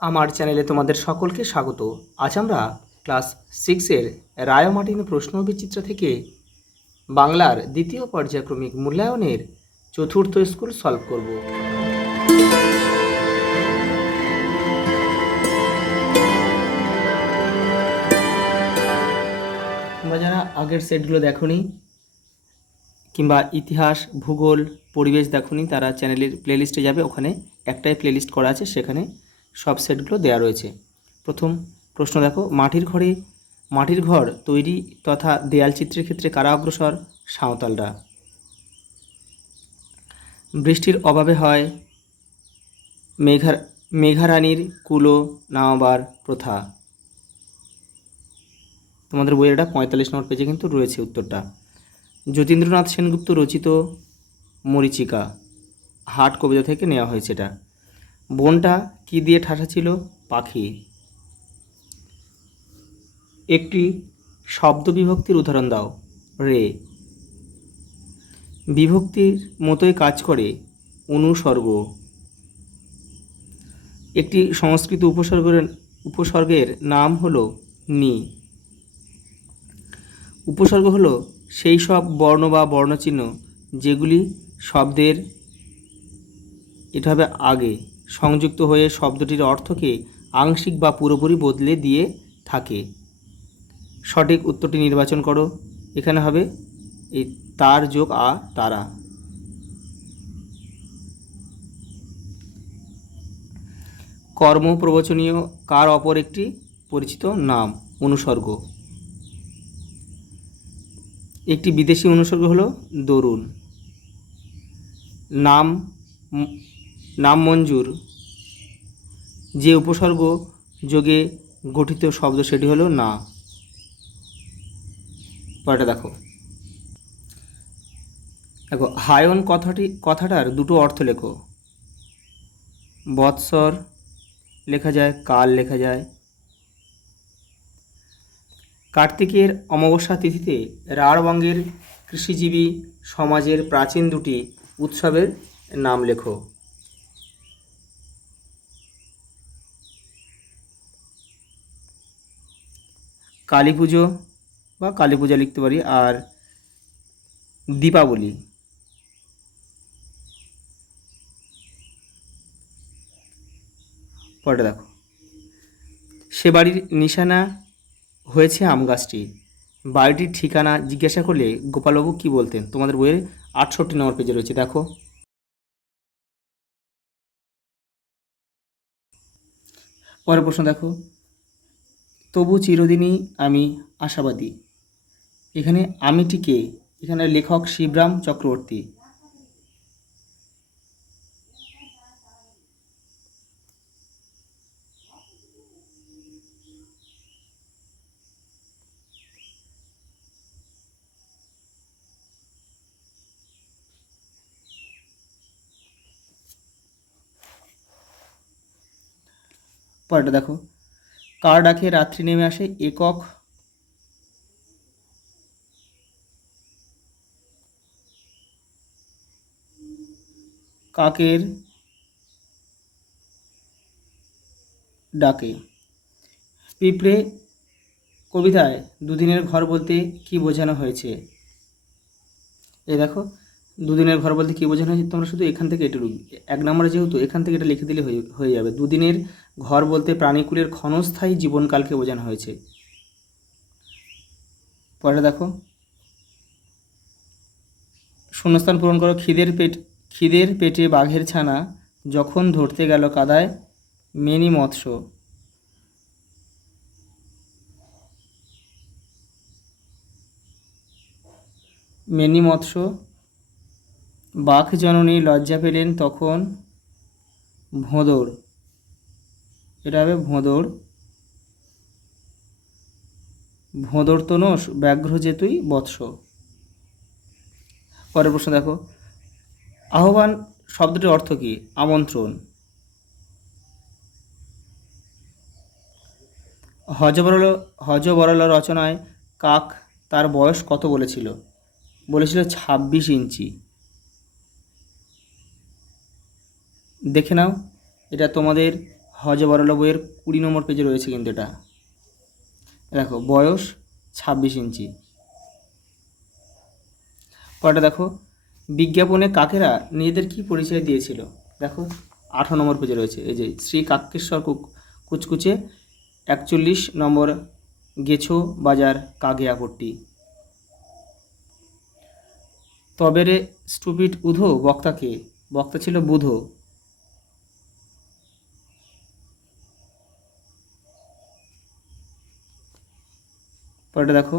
আমার চ্যানেলে তোমাদের সকলকে স্বাগত। আজ আমরা ক্লাস 6-এর রায় মার্টিন প্রশ্নবিচিত্র থেকে বাংলার দ্বিতীয় পর্যায়ক্রমিক মূল্যায়নের চতুর্থ স্কুল সলভ করব। তোমরা যারা আগের সেটগুলো দেখোনি কিংবা ইতিহাস, ভূগোল, পরিবেশ দেখোনি, তারা চ্যানেলের প্লেলিস্টে যাবে। ওখানে একটাই প্লেলিস্ট করা আছে, সেখানে সব সেটগুলো দেওয়া রয়েছে। প্রথম প্রশ্ন দেখো, মাটির ঘর তৈরি তথা দেয়াল চিত্রের ক্ষেত্রে কারা অগ্রসর? সাঁওতালরা। বৃষ্টির অভাবে হয় মেঘারানীর কুলো নামাবার প্রথা। তোমাদের বইয়ের এটা 45 নম্বর পেজে কিন্তু রয়েছে উত্তরটা। যতীন্দ্রনাথ সেনগুপ্ত রচিত মরীচিকা হাট কবিতা থেকে নেওয়া হয়েছে এটা। বনটা কি দিয়ে ঠাসা ছিল? পাখি। একটি শব্দ বিভক্তির উদাহরণ দাও। রে। বিভক্তির মতোই কাজ করে অনুসর্গ। একটি সংস্কৃত উপসর্গের নাম হলো নি। উপসর্গ হলো সেই সব বর্ণ বা বর্ণচিহ্ন যেগুলি শব্দের এটা হবে আগে সংযুক্ত হয়ে শব্দটির অর্থকে আংশিক বা পুরোপুরি বদলে দিয়ে থাকে। সঠিক উত্তরটি নির্বাচন করো। এখানে হবে এই তার যোগ আ, তারা। কর্ম প্রবচনীয় কার অপর একটি পরিচিত নাম? অনুসর্গ। একটি বিদেশি অনুসর্গ হলো দরুন। নাম মঞ্জুর যে উপসর্গ যোগে গঠিত শব্দ সেটি হলো না। পরেরটা দেখো। হায়ন কথাটার দুটো অর্থ লেখো। বৎসর লেখা যায়, কাল লেখা যায়। কার্তিকের অমাবস্যা তিথিতে রাঢ়বঙ্গের কৃষিজীবী সমাজের প্রাচীন দুটি উৎসবের নাম লেখো। কালী পুজো বা কালী পূজা লিখতে পারি, আর দীপাবলি। পরেটা দেখো। সে বাড়ির নিশানা হয়েছে আম গাছটি। বাড়িটির ঠিকানা জিজ্ঞাসা করলে গোপালবাবু কি বলতেন? তোমাদের বইয়ের 68 নম্বর পেজে রয়েছে, দেখো। পরের প্রশ্ন দেখো। তবু চিরদিনই আমি আশাবাদী। এখানে আমিটি কে? এখানে লেখক শিবরাম চক্রবর্তী। পরেরটা দেখো। কার ডাকে রাত্রি নেমে আসে? একক। কাকের ডাকে। পিঁপড়ে কবিতায় দুদিনের ঘর বলতে কি বোঝানো হয়েছে? এই দেখো, দুদিনের ঘর বলতে কি বোঝানো হয়েছে, তোমরা শুধু এখান থেকে এটা লিখবে। 1 নম্বরে যেহেতু এখান থেকে এটা লিখে দিলে হয়ে যাবে। দুদিনের ঘর বলতে প্রাণীকুলের ক্ষণস্থায়ী জীবনকালকে বোঝানো হয়েছে। পরে দেখো, শূন্যস্থান পূরণ করো। খিদের পেটে বাঘের ছানা যখন ধরতে গেল কাদায় মেনি মৎস্য। মেনি মৎস্য। বাঘ জননী লজ্জা পেলেন তখন ভোঁদড়। এটা হবে ভোঁদড়। ভোঁদড় তনস ব্যাঘ্র যেতুই বৎস। পরের প্রশ্ন দেখো। আহ্বান শব্দটির অর্থ কি? আমন্ত্রণ। হযবরল রচনায় কাক তার বয়স কত বলেছিল? 26 ইঞ্চি। দেখে নাও, এটা তোমাদের হজে বড়লা বইয়ের 20 নম্বর পেজে রয়েছে কিন্তু এটা। দেখো বয়স 26 ইঞ্চি। পরেরটা দেখো, বিজ্ঞাপনে কাকেরা নিজেদের কি পরিচয় দিয়েছিল? দেখো 18 নম্বর পেজে রয়েছে। এই যে শ্রী কাকেশ্বর কুচকুচে 41 নম্বর গেছো বাজার কাগিয়াপট্টি। তবে রে স্টুপিড উধো বক্তাকে, বক্তা ছিল বুধো। পরেরটা দেখো,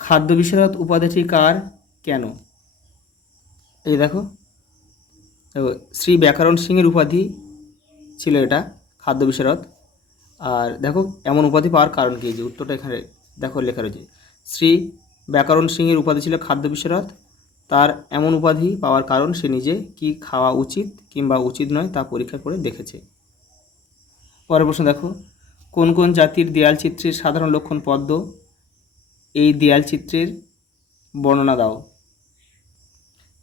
খাদ্য বিশারদ উপাধিটি কার, কেন? এই দেখো শ্রী ব্যাকরণ সিংয়ের উপাধি ছিল এটা, খাদ্য বিশারদ। আর দেখো এমন উপাধি পাওয়ার কারণ কি, যে উত্তরটা এখানে দেখো লেখা রয়েছে। শ্রী ব্যাকরণ সিংয়ের উপাধি ছিল খাদ্য বিশারদ। তার এমন উপাধি পাওয়ার কারণ সে নিজে কি খাওয়া উচিত কিংবা উচিত নয় তা পরীক্ষা করে দেখেছে। পরের প্রশ্ন দেখো, কোন কোন জাতির দেয়াল চিত্রের সাধারণ লক্ষণ পদ্ম? এই দেয়াল চিত্রের বর্ণনা দাও।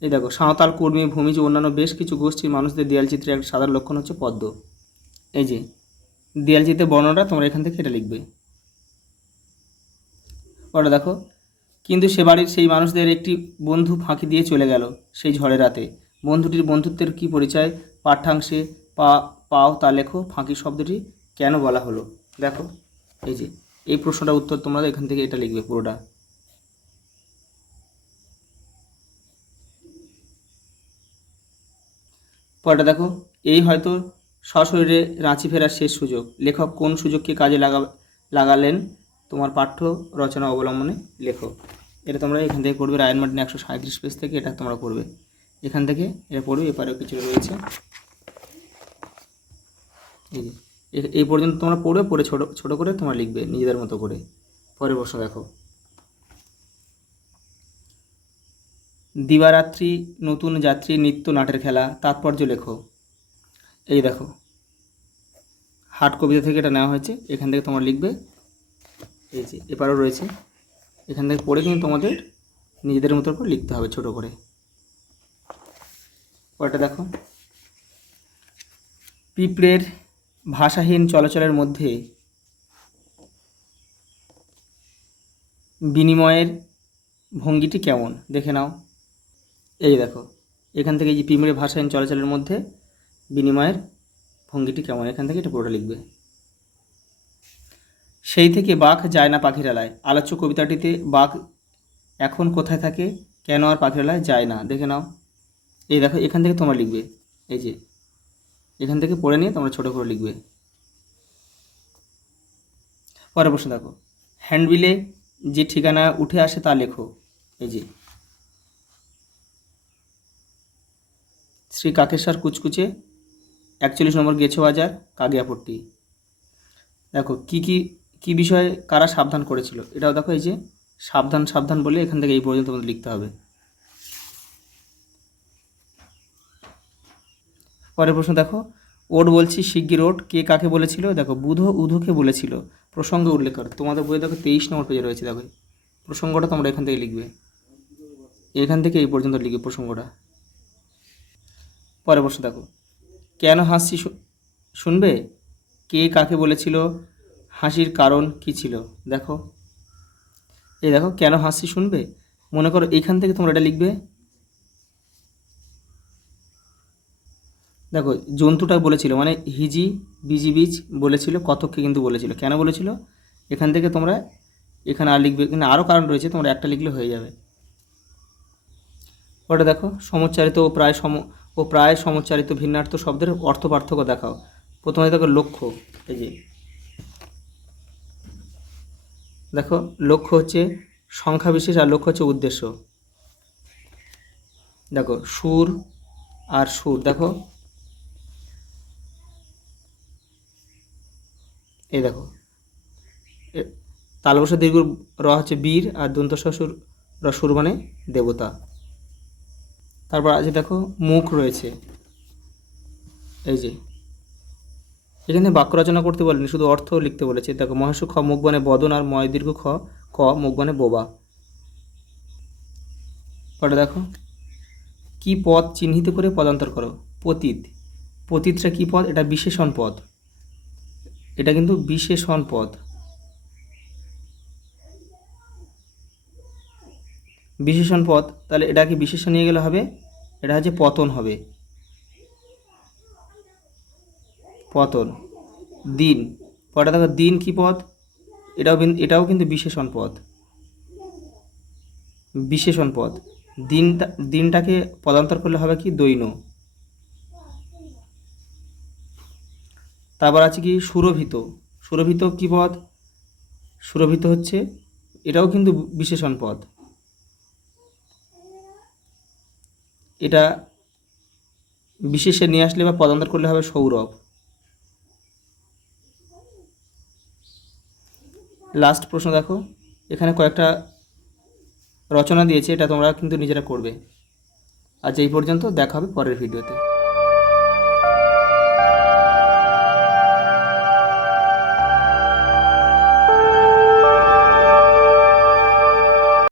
এই দেখো সাঁওতাল, কর্মী, ভূমিজ অন্যান্য বেশ কিছু গোষ্ঠীর মানুষদের দেয়াল চিত্রের একটা সাধারণ লক্ষণ হচ্ছে পদ্ম। এই যে দেয়াল চিত্রের বর্ণনাটা তোমরা এখান থেকে এটা লিখবে। ওটা দেখো, কিন্তু সে বাড়ির সেই মানুষদের একটি বন্ধু ফাঁকি দিয়ে চলে গেল সেই ঝড়ের রাতে। বন্ধুটির বন্ধুত্বের কি পরিচয়? পাঠ্যাংশে পাও তা লেখো। ফাঁকি শব্দটি কেন বলা হলো? দেখো এই যে এই প্রশ্নটার উত্তর তোমরা এখান থেকে এটা লিখবে পুরোটা। পরেটা দেখো, এই হয়তো সশরীরে রাঁচি ফেরার শেষ সুযোগ। লেখক কোন সুযোগকে কাজে লাগালেন? তোমার পাঠ্য রচনা অবলম্বনে লেখো। এটা তোমরা এখান থেকে পড়বে, রায়ন মার্টিন 137 পেজ থেকে এটা তোমরা পড়বে। এখান থেকে এটা পড়বে, এপারেও কিছু রয়েছে। এই পর্যন্ত তোমরা পড়বে, পড়ে ছোট ছোট করে তোমরা লিখবে নিজেদের মতো করে। পরের প্রশ্ন দেখো, দিবারাত্রি নতুন যাত্রী নিত্য নাটের খেলা, তাৎপর্য লেখো। এই দেখো হাট কবিতা থেকে এটা নেওয়া হয়েছে, এখান থেকে তোমরা লিখবে। এই যে এপারেও রয়েছে, এখান থেকে পড়ে কিন্তু তোমাদের নিজেদের মতো করে লিখতে হবে ছোট করে। পরেরটা দেখো, পিঁপড়ের ভাষাহীন চলাচলের মধ্যে বিনিময়ের ভঙ্গিটি কেমন? দেখে নাও। এই দেখো এখান থেকে এই যে পিঁপড়ের ভাষাহীন চলাচলের মধ্যে বিনিময়ের ভঙ্গিটি কেমন, এখান থেকে এটা পুরোটা লিখবে। সেই থেকে বাঘ যায় না পাখিরালয়। আলোচ্য কবিতাটিতে বাঘ এখন কোথায় থাকে, কেন আর পাখিরালয় যায় না? দেখে নাও। এই দেখো এখান থেকে তোমরা লিখবে। এই যে এখান থেকে পড়ে নিয়ে তোমরা ছোট করে লিখবে। পরের প্রশ্ন দেখো, হ্যান্ডবিলে যে ঠিকানা উঠে আসে তা লেখো। এই যে শ্রী কাকেশ্বর কুচকুচে 41 নম্বর গেছো বাজার কাগিয়াপট্টি। দেখো কি কি কি বিষয়ে কারা সাবধান করেছিল, এটাও দেখো। এই যে সাবধান সাবধান বলে এখান থেকে এই পর্যন্ত তোমাদের লিখতে হবে। পরের প্রশ্ন দেখো, ওট বলছি শিগগির ওট কে কাকে বলেছিল? দেখো বুধো উধোকে বলেছিল। প্রসঙ্গ উল্লেখ করো। তোমাদের বইয়ে দেখো 23 নম্বর পেজে রয়েছে। দেখো প্রসঙ্গটা তোমরা এখান থেকে লিখবে, এখান থেকে এই পর্যন্ত লিখবে প্রসঙ্গটা। পরের প্রশ্ন দেখো, কেন হাসছি শুনবে? কে কাকে বলেছিল? হাসির কারণ কি ছিল? দেখো এই দেখো কেন হাসছি শুনবে, মনে করো এইখান থেকে তোমরা এটা লিখবে। দেখো জন্তুটা বলেছিল মানে হিজি বিজি বীজ বলেছিল, কতককে কিন্তু বলেছিল, কেন বলেছিল? এখান থেকে তোমরা এখানে আর লিখবে, এখানে আরও কারণ রয়েছে, তোমরা একটা লিখলে হয়ে যাবে। ওটা দেখো, সমুচ্চারিত ও প্রায় সমুচ্চারিত ভিন্নার্থ শব্দের অর্থ পার্থক্য দেখাও। প্রথমে দেখো লক্ষ্য। এই যে দেখো লক্ষ্য হচ্ছে সংখ্যা বিশেষ আর লক্ষ্য হচ্ছে উদ্দেশ্য। দেখো সুর আর সুর, দেখো এই দেখো তালবসা দীর্ঘ র হচ্ছে বীর আর দন্ত শ্বশুর রসুর মানে দেবতা। তারপর আছে দেখো মুখ রয়েছে। এই যে এখানে বাক্য রচনা করতে বলেনি, শুধু অর্থ লিখতে বলেছে। দেখো মহেশু খ মুখ বনে বদন আর ময় দীর্ঘ খ ক মুখ বনে বোবা। পরে দেখো কি পদ চিহ্নিত করে পদান্তর করো। পতিত। পতিতরা কী পদ? এটা বিশেষণ পদ, এটা কিন্তু বিশেষণ পদ। বিশেষণ পদ, তাহলে এটাকে বিশেষণ নিয়ে গেলে হবে, এটা হচ্ছে পতন হবে, পতন। দিন, পরে দেখো দিন কী পদ? এটাও কিন্তু বিশেষণ পদ, বিশেষণ পদ। দিনটাকে পদান্তর করলে হবে কি? দৈন। তারপর আছে কি? সুরভিত। সুরভিত কী পদ? সুরভিত হচ্ছে, এটাও কিন্তু বিশেষণ পদ, এটা বিশেষে নিয়ে আসলে বা পদান্তর করলে হবে সৌরভ। লাস্ট প্রশ্ন দেখো, এখানে কয়েকটা রচনা দিয়েছে, এটা তোমরা কিন্তু নিজেরা করবে। আজ এই পর্যন্ত, দেখা হবে পরের ভিডিওতে।